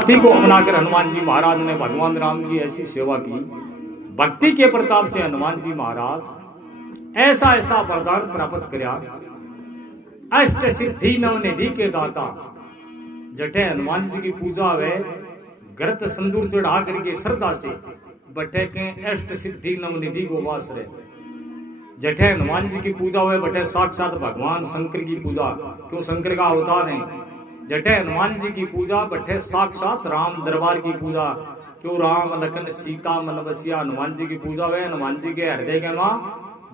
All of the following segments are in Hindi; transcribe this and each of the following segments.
भक्ति को अपनाकर हनुमान जी महाराज ने भगवान राम की ऐसी सेवा की। भक्ति के प्रताप से हनुमान जी महाराज ऐसा ऐसा वरदान प्राप्त करया। अष्ट सिद्धि नवनिधि के दाता जटे हनुमान जी की पूजा वे घृत संदूर चढ़ा करके श्रद्धा से बटे के अष्ट सिद्धि नवनिधि को वास रहे। जटे हनुमान जी की पूजा हुए बटे साक्षात भगवान शंकर की पूजा, क्यों शंकर का अवतार है। जटे हनुमान जी की पूजा बटे साक्षात राम दरबार की पूजा, क्यों राम लखन सीता मन बसिया। हनुमान जी की पूजा हुए हनुमान जी के हृदय के माँ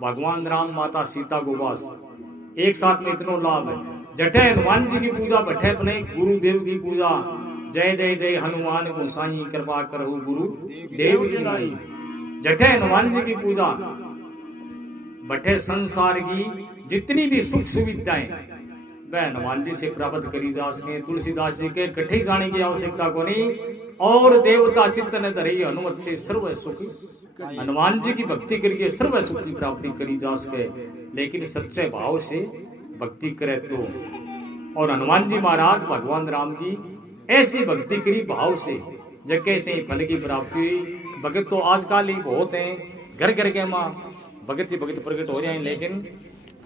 भगवान राम माता सीता को वास, एक साथ में इतना लाभ है। जटे हनुमान जी की पूजा बटे अपने गुरुदेव की पूजा। जय जय जय हनुमान गोसाई कृपा करहु गुरु देव की लाई। जटे हनुमान जी की पूजा बटे संसार की जितनी भी सुख सुविधाएं वह हनुमान जी से प्राप्त करी जा सके। तुलसीदास जी के कठे जाने की आवश्यकता को नहीं, और देवता चित्त न धरे हनुमत से सर्व सुख। हनुमान जी की भक्ति करके सर्व सुख की प्राप्ति करी जा सके, लेकिन सच्चे भाव से भक्ति करे तो। और हनुमान जी महाराज भगवान राम की ऐसी भक्ति करी भाव से जगह से फल की प्राप्ति हुई। भगत तो आजकल ही बहुत हैं, घर घर के माँ भगत ही भगत प्रकट हो जाए, लेकिन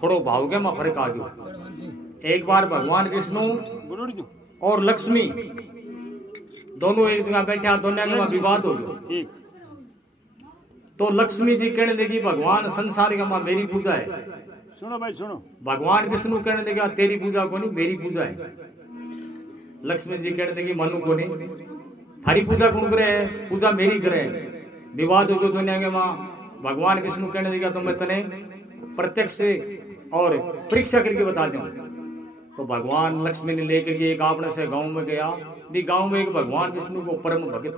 थोड़ो भाव के माँ फर्क आ गया। एक बार भगवान विष्णु और लक्ष्मी दोनों एक जगह बैठे, दोनों के विवाद हो गया। तो लक्ष्मी जी कहने लगी भगवान संसार का माँ मेरी पूजा है। सुनो भाई सुनो। भगवान विष्णु कहने लगा तेरी पूजा को नहीं मेरी पूजा है। लक्ष्मी जी कहने लगी मनु को नहीं, थारी पूजा कौन करे है, पूजा मेरी करे। विवाद हो गया दुनिया के माँ। भगवान विष्णु कहने लगा तो मैं तने प्रत्यक्ष से और परीक्षा करके बता दूं। तो भगवान लक्ष्मी ने लेकर के एक आपने से गांव में गया। गांव में एक भगवान विष्णु को परम भगत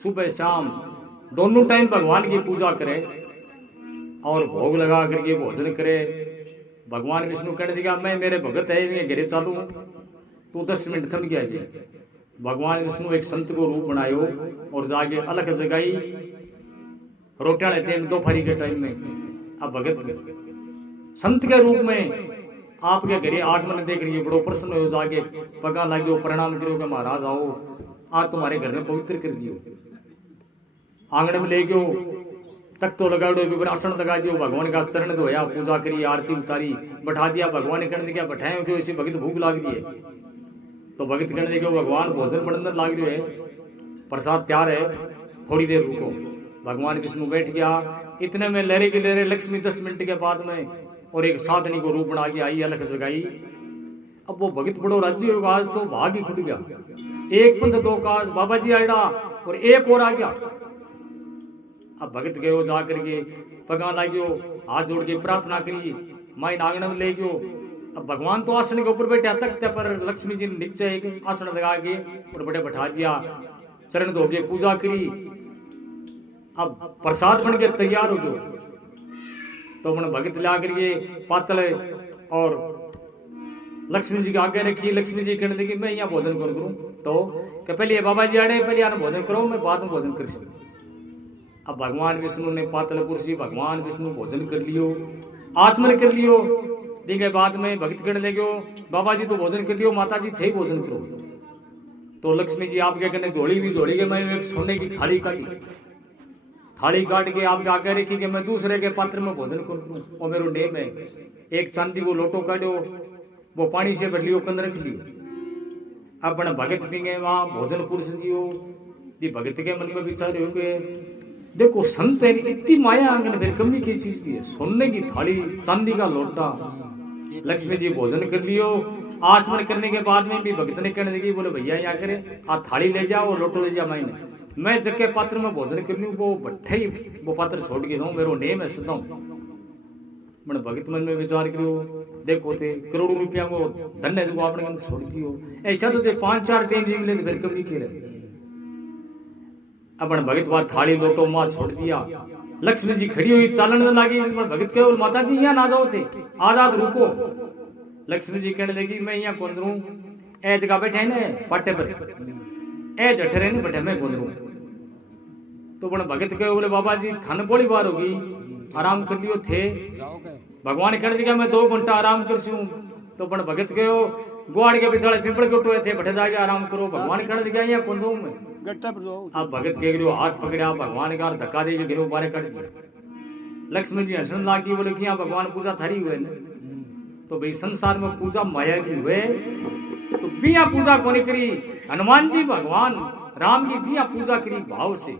सुबह शाम दोनों टाइम भगवान की पूजा करे और भोग लगा करके भोजन करे। भगवान विष्णु कहने लगा मैं मेरे भगत है मैं घरे चालू तू 10 मिनट थम गया जी। भगवान विष्णु एक संत को रूप बनायो और जाके अलग जगाई रोटियां लेते हैं दोपहरी के टाइम में। अब भगत संत के रूप में आपके घरे आगमन देख रही बड़ो प्रसन्न हो, जाके पगा लागियो प्रणाम करियो कि महाराज आओ आज तुम्हारे घर में पवित्र कर दियो। आंगन में ले गयो तक तो लगा दो आसन लगा दियो, भगवान का चरण धोया, पूजा करी, आरती उतारी, बैठा दिया। भगवान ने कहने दिया बैठाए क्यों, इसी भगत भूख लाग रही है। तो भगत कहने लगे भगवान भोजन बनने लाग रही है, प्रसाद तैयार है, थोड़ी देर रुको। भगवान विष्णु बैठ गया। इतने में लहरे की लहरे लक्ष्मी 10 मिनट के बाद में और एक साधनी को रूप बना के आई, अलग जगाई। अब वो भगत बड़ो राज्य होगा, आज तो भाग ही खुल गया। एक पंथ दो काज बाबा जी आयड़ा और एक और आ गया। अब भगत गयो जाकर के पगा लागियो, हाथ जोड़ के प्रार्थना करी, माई आंगन में ले गयो। अब भगवान तो आसन के ऊपर बैठा तख्ते पर, लक्ष्मी जी ने नीचे एक आसन लगा के और बड़े बैठा दिया, चरण धो के पूजा करी। अब प्रसाद बन के तैयार हो गयो। तो मैंने भगत ला करके पातल और लक्ष्मी जी के आगे रखी। लक्ष्मी जी कहने लगी मैं यहाँ भोजन करूँ। तो पहले बाबा जी आड़े पहले यहाँ भोजन करो, मैं बाद में भोजन कर सकूँ। अब भगवान विष्णु ने पातल कुर्सी भगवान विष्णु भोजन कर लियो, आचमन कर लियो। ठीक है, बाद में भगत करने लगे बाबा जी तो भोजन कर लियो, माता जी थे भोजन करो। तो लक्ष्मी जी आपके कहने जोड़ी भी जोड़ी के मैं एक सोने की थाली काटी, थाली काट के आपके आगे रखी कि मैं दूसरे के पात्र में भोजन करूँ। और मेरे नेम है एक चांदी को लोटो काटो, वो पानी से भर लियो, कंद रख लियो। अपने भगत पींगे वहां भोजन पुरुष दियो। भगत के मन में विचार हो गए देखो संत है इतनी माया आंगन फिर कमी की चीज की है, सोने की थाली चांदी का लोटा। लक्ष्मी जी भोजन कर लियो। आचमन करने के बाद में भी भगत ने कहने लगी बोले भैया यहाँ करे आ थाली ले जाओ लोटो ले जाओ, मैं जगह पात्र में भोजन कर लूँ, वो भट्ठे ही वो पात्र छोड़ के जाऊँ, मेरा नेम है सदा। मैंने भगत मन में विचार करो देखो थे करोड़ों रुपया को धन है जो आपने छोड़ दियो, ऐसा तो 5-4 टाइम जी ले फिर कभी के रहे। अपन भगत बात थाली लोटो माँ छोड़ दिया। लक्ष्मी जी खड़ी हुई चालन में लागी। भगत के और माता जी यहाँ ना जाओ थे, आज रुको। लक्ष्मी जी कहने लगी मैं यहाँ कौन रू, ए जगह बैठे है ना पाटे पर, ए जठे रहे बैठे मैं कौन रू। तो बन भगत के बोले बाबा जी थन बड़ी बार होगी, आराम कर लियो थे। भगवान कहने लगा मैं 2 घंटा आराम कर सी। तो बन भगत के गुआड़ के पिछाड़े पिपड़ के उठे थे बैठे जाके आराम करो भगवान कहने लगे यहाँ कौन में गट्टा पर जाओ आप भगत के गिरो हाथ पकड़ा भगवान का धक्का दे के गिरो बारे कट दिया लक्ष्मण जी हंसन लागी बोले कि यहाँ भगवान पूजा थारी हुए न तो भाई संसार में पूजा माया की हुए तो बिया पूजा कोनी करी हनुमान जी भगवान राम की जिया पूजा करी भाव से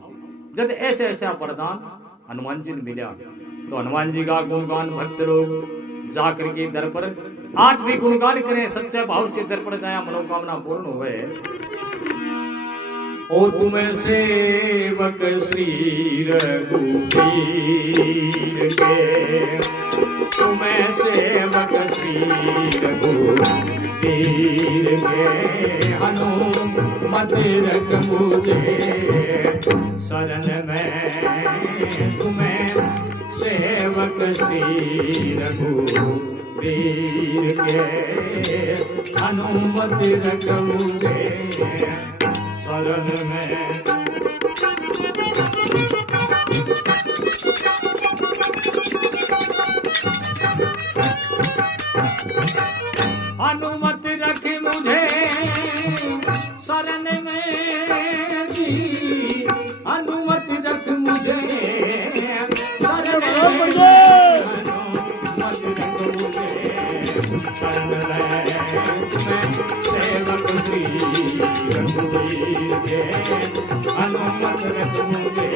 जब ऐसे ऐसा वरदान हनुमान जी ने मिला तो हनुमान जी का गुणगान भक्त लोग जा करके दर पर आज भी गुणगान करें सच्चे भाव से दर पर जाया मनोकामना पूर्ण हुए। ओ तुम्हें सेवक श्री रघुवीर के तुम्हें सेवक श्री रघुवीर के हनुमत रख मुझे शरण में तुम्हें सेवक श्री रघुवीर के हनुमत रख मुझे शरण में। हनुमत रख मुझे शरण में जी हनुमत रख मुझे शरण में हनुमत रख मुझे शरण में सेवक श्री रघुवीर के हनुमत रख मुझे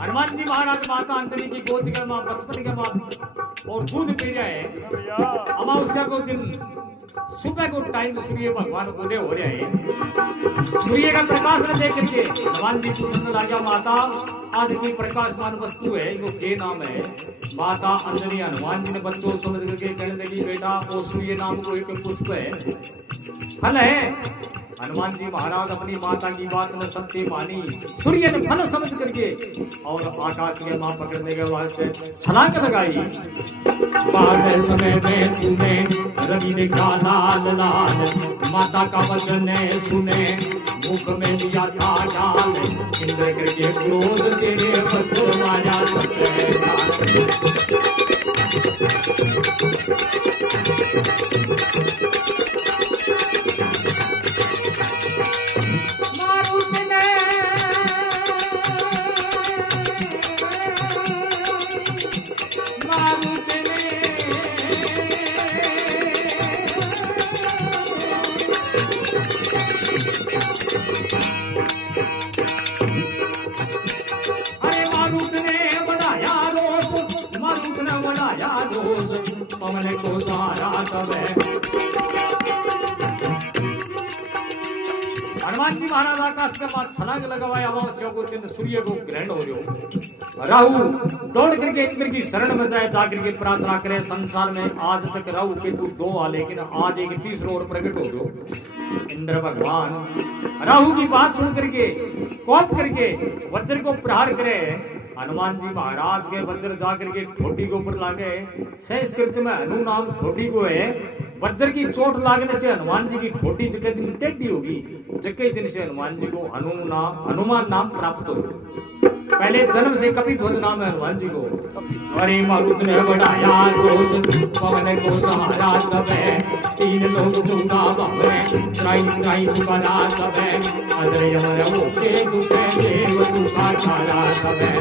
हनुमान जी महाराज माता अंतरी की गोद के मां बचपन के मां और दूध पी रहे हैं अमावस्या को दिन सुबह को टाइम सूर्य भगवान उदय हो रहे हैं सूर्य का प्रकाश न देख करके हनुमान जी पूछने लगा माता आज की प्रकाशमान वस्तु है वो के नाम है माता अंजनी हनुमान जी ने बच्चों समझ करके कहने लगी बेटा वो सूर्य नाम को एक पुष्प है फल है। हनुमान जी महाराज अपनी माता की बात में सत्य मानी सूर्य ने फल समझ करके और आकाश में मां पकड़ने के वास्ते छलांग लगाई। बाद समय में तूने रवि देखा लाल लाल माता का वचन सुने मुख में दिया था डाल इंद्र करके क्रोध तेरे बच्चों माया पवन को सारा सब हनुमान जी महाराज आकाश के बाद छलांग लगवाए अमावस्या को दिन सूर्य को ग्रहण हो रहे राहु दौड़ करके इंद्र की शरण में जाए जाकर के प्रार्थना करे संसार में आज तक राहु केतु दो आ लेकिन आज एक तीसरा और प्रकट हो रहे इंद्र भगवान राहु की बात सुन करके कोप करके वज्र को प्रहार करे हनुमान जी महाराज के वज्र जाकर के ठोडी के ऊपर लागे संस्कृत में हनु नाम ठोडी को है वज्र की चोट लागने से हनुमान जी की ठोडी जगह दिन टेढ़ी होगी जगह दिन से हनुमान जी को हनुमान नाम प्राप्त हो पहले जन्म से कपिध्वज नाम है हनुमान जी को। अरे मारुत ने बढ़ाया रोज पवन को सहारा सब है तीन लोग दूंगा बाबे त्राई त्राई पुकारा सब है अरे यमन मुखे दुखे देव दुखा छाला सब है।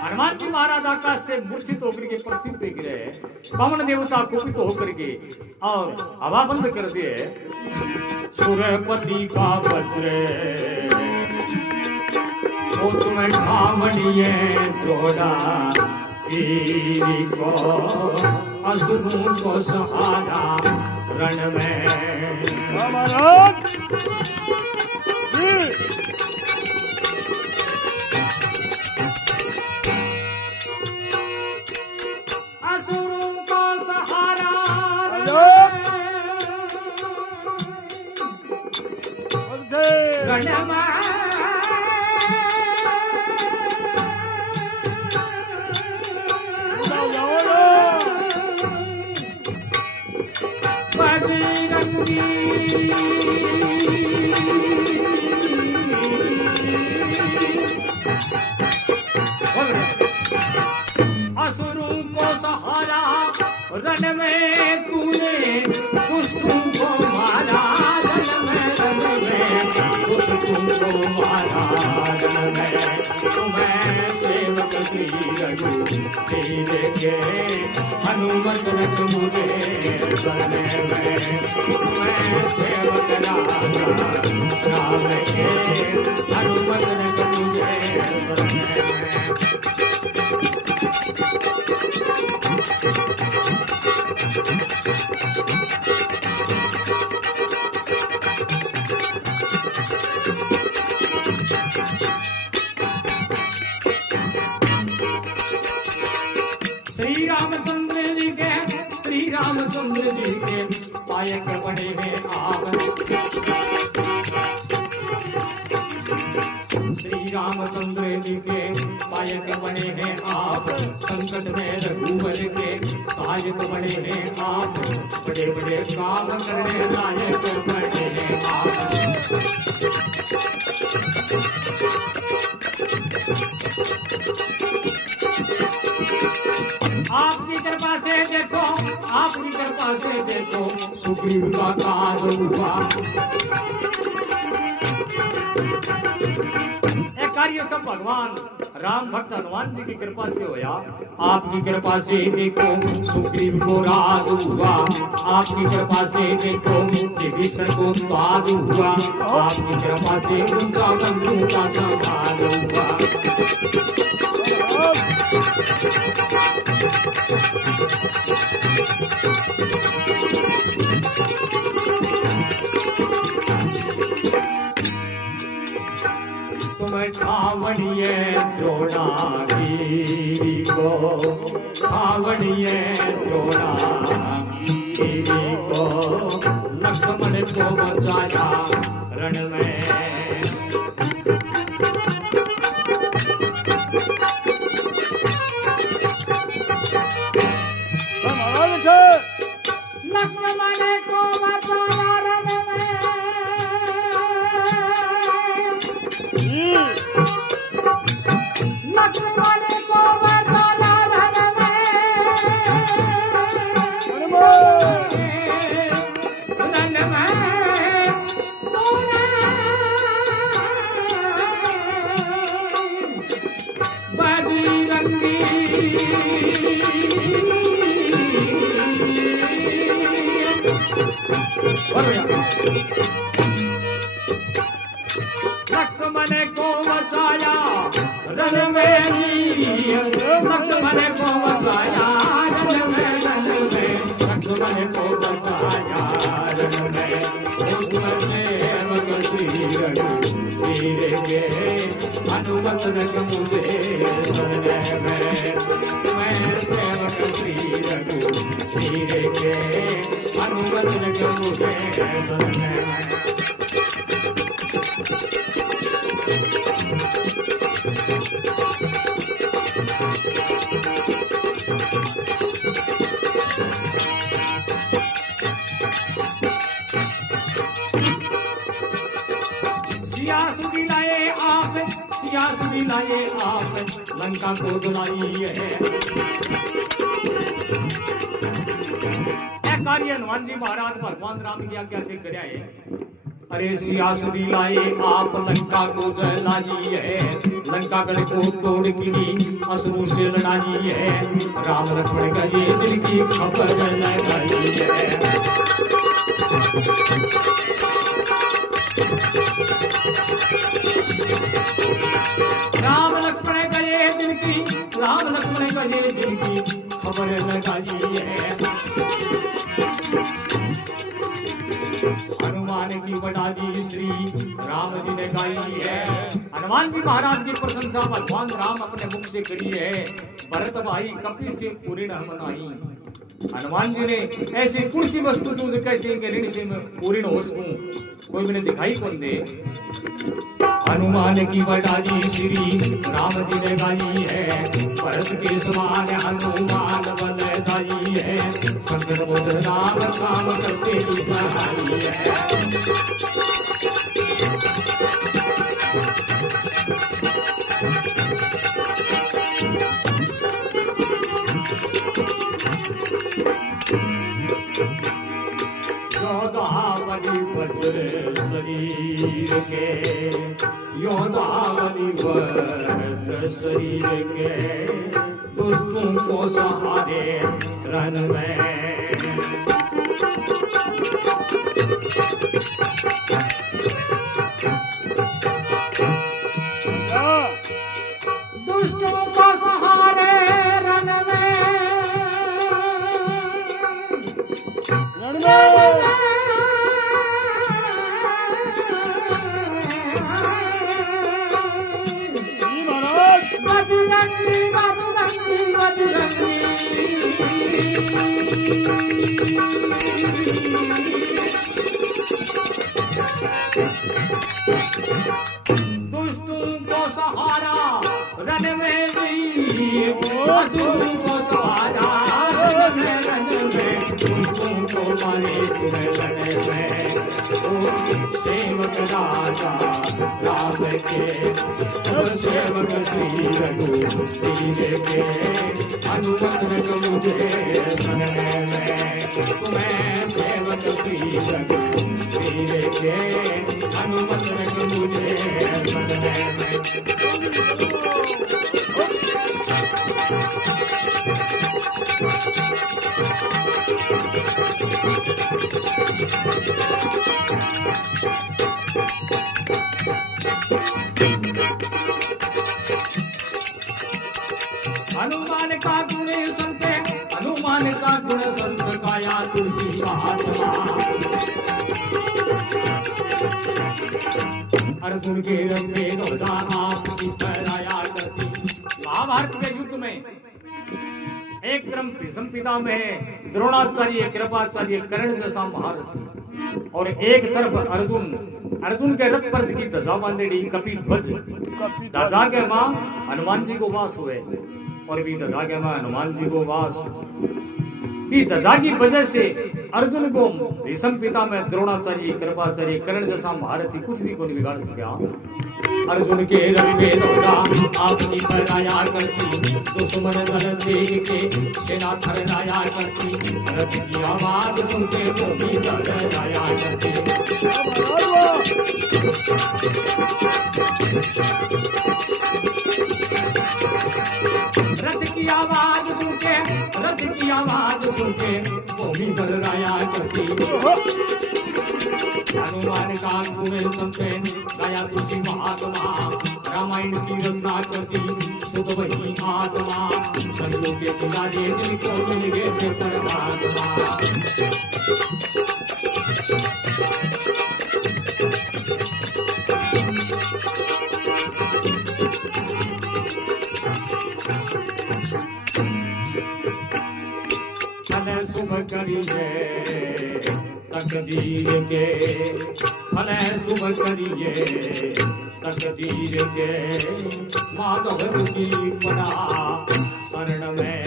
हनुमान जी महाराज आकाश से मूर्छित होकर के पृथ्वी पे गिरे पवन देवता कुपित होकर के और हवा बंद कर दिए सूर्यपति का वज्र वो तुम्हें ठामणिए द्रोड़ा को असुरों को सहारा रण में असुरों का सहारा असुरों को सहारा रण में तूने दुष्टों को मारा रण में दुष्टों को मारा रण में तुम्हें सेवक श्री रघुवीर के हनुमत रख मुझे शरण में तुम्हें सेवक राम के हनुमत रख मुझे शरण में श्री रामचंद्र जी के पायक बड़े हैं आप श्री रामचंद्र जी के पायक बड़े हैं आप संकट में रघुवर के सहायक बड़े हैं आप बड़े बड़े काम करने लायक बड़े हैं आप आपकी कृपा से देखो आपकी कृपा से देखो सुग्रीव का काज हुआ एक कार्य सब भगवान राम भक्त हनुमान जी की कृपा से होया आपकी कृपा से देखो सुग्रीव को राज हुआ आपकी कृपा से देखो विभीषण को ताज हुआ आपकी कृपा से उनका बंधु का समाज हुआ तुम्हें खावणीय द्रोणागिरी को खावणीय द्रोणागिरी को लक्ष्मण को बचाया रण में लक्ष्मण को बचाया रण में लक्ष्मण को बचाया रण में बजरंगी लक्ष्मण को बचाया रण में लक्ष्मण को बचाया रण में लक्ष्मण को बचाया रण में वीर के हनुमत रख मुझे शरण में मैं सेवक श्री रघुवीर के हनुमत रख मुझे शरण में लाए आप लंका को जलाइए कार्य हनुमान जी महाराज भगवान राम की आज्ञा से कराए अरे सियासुरी लाए आप लंका को जलाइए लंका गढ़ को तोड़ गिरी असुरों से लड़ाइए राम लक्ष्मण का ये दिल की खबर लगाइए राम लक्ष्मण गए जिनकी राम लक्ष्मण गए जिनकी खबर लगाइए की बड़ाई श्री राम जी ने गाई है। हनुमान जी महाराज की प्रशंसा भगवान राम अपने मुख से करी है। भरत भाई कपि से पूर्ण हम नाही। हनुमान जी ने ऐसी कुर्सी वस्तु दूं कैसे इनके ऋण से मैं पूर्ण हो सकूं, कोई मैंने दिखाई कौन दे। हनुमान की बड़ाई श्री राम जी ने गाई है। भरत के समान हनुमान बलदाई है। शंकर बोध राम काम करते दुसहाई है। योधावली वज्र शरीर के, योधावली वज्र शरीर के, दुष्टों को सहारे रण में। दुष्टों को सहारे रण में, रण में बजरंगी बजरंगी बजरंगी। दुष्टों को सहारा रण में भी, असुरों को सहारा रण में, दुष्टों को मारे रण में। सेवक राजा राम के, सेवक श्री रघुवीर के, अनुमत मुझे बनने में। तुम्हें सेवक श्री रघुवीर के, अनुमत मुझे बनने में। हनुमान का गुण संत, हनुमान का गुण संत गाया तुलसी महात्मा। अर्जुन के रंग में गौरा आपकी फहराया करती। महाभारत के युद्ध में एक तरफ भीष्म पितामह है, द्रोणाचार्य, कृपाचार्य, कर्ण जैसा महारथी, और एक तरफ अर्जुन के रथ पर की ध्वजा बांधेड़ी कपिध्वज। ध्वजा के मां हनुमान जी को वास हुए, और भी ध्वजा के मां हनुमान जी को वास। भी ध्वजा की वजह से अर्जुन को भीष्म पितामह, द्रोणाचार्य, कृपाचार्य, कर्ण जैसा महारथी कुछ भी को नहीं बिगाड़ सका। अर्जुन के रंग में ध्वजा आपकी फहराया करती। दुश्मन दल देख के सेना थर्राया करती। रथ की आवाज सुन के भूमि थर्राया करती। रथ की आवाज सुन के, रथ की आवाज सुन के भूमि थर्राया करती। हनुमान का गुण संत गाया तुलसी महात्मा। रामायण की रचना करती शुद्ध वही आत्मा। संतों के किनारे जिनको मिल गए थे परमात्मा। शुभ करिए तकदीर के, फल शुभ करिए तकदीर के। माधव की पड़ा शरण में।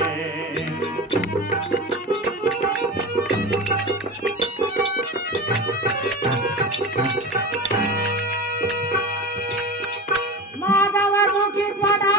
माधव की पड़ा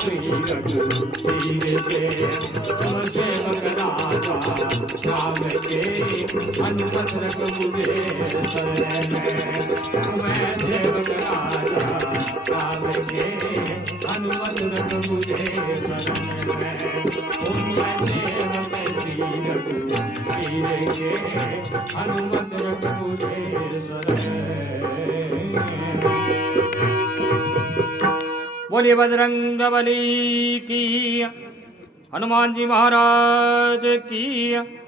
श्री रघुवीर के तुम सेवक राजा राम के हनुमत रख मुझे शरण में तुम्हें सेवक राजा राम के हनुमत रख मुझे शरण में तुम्हें सेवक श्री रघुवीर के हनुमत रख मुझे शरण। बोलिए बजरंग बली की, हनुमान जी महाराज की।